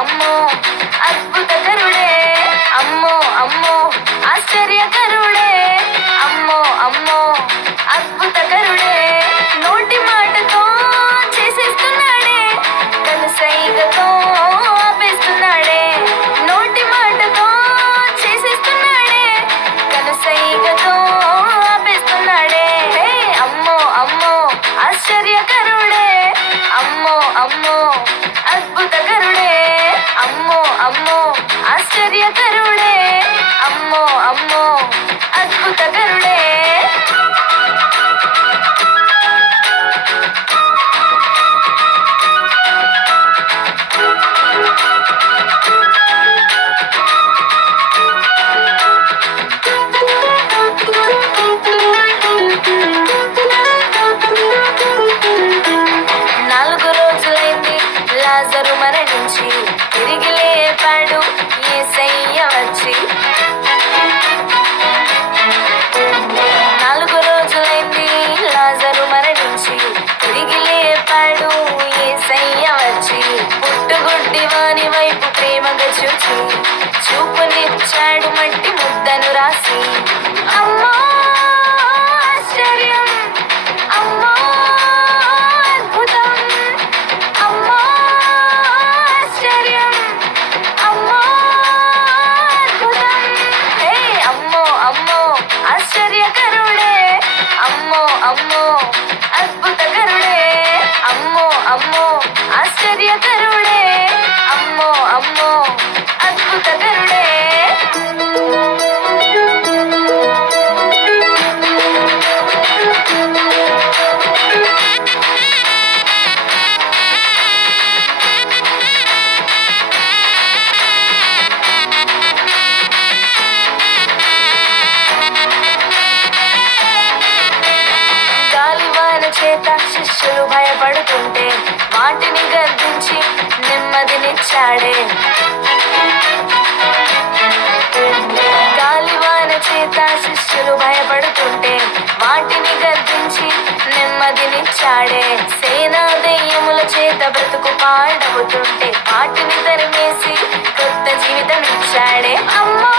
అమ్మో అద్భుతకరుడే, అమ్మో అమ్మో ఆశ్చర్యకరుడే, అమ్మో అమ్మో అద్భుతకరుడే. నోటి మాటతో చేసేస్తున్నాడే, కనుసైగతో ఆపేస్తున్నాడే. నోటి మాటతో చేసేస్తున్నాడే, కనుసైగతో ఆపేస్తున్నాడే. అమ్మో అమ్మో ఆశ్చర్యకరుడే, అమ్మో అమ్మో అద్భుతకరుడే, అమ్మో అమ్మో ఆశ్చర్యకరుడే, అమ్మో అమ్మో అద్భుతకరుడే. లాజరు మరణించి తిరిగి లేపాడు యేసయ్య వచ్చి. 4 రోజులైంది లాజరు మరణించి తిరిగి లేపాడు యేసయ్య వచ్చి. పుట్టుగుడ్డి వాని వైపు ప్రేమగా చూచి చూపునిచ్చాడు మట్టి ముద్దను రాసి. అమ్మా ఆశ్చర్యం, అమ్మా అద్భుతం, అమ్మా ఆశ్చర్యం, అమ్మా అద్భుతం. అమ్మో అమ్మో ఆశ్చర్యకరుడే, అమ్మో అమ్మో అద్భుతకరుడే, అమ్మో అమ్మో ఆశ్చర్యకరుడే, అమ్మో అమ్మో అద్భుతకరుడే. చేత శిష్యులు భయపడుతుంటే వాటిని గర్దించి నెమ్మదినిచ్చాడే. గాలివాన చేత శిష్యులు భయపడుతుంటే వాటిని గర్దించి నెమ్మదినిచ్చాడే. సేనా దెయ్యముల చేత బ్రతుకు పాడవుతుంటే వాటిని తరిమేసి కొత్త జీవితం ఇచ్చాడే. అమ్మా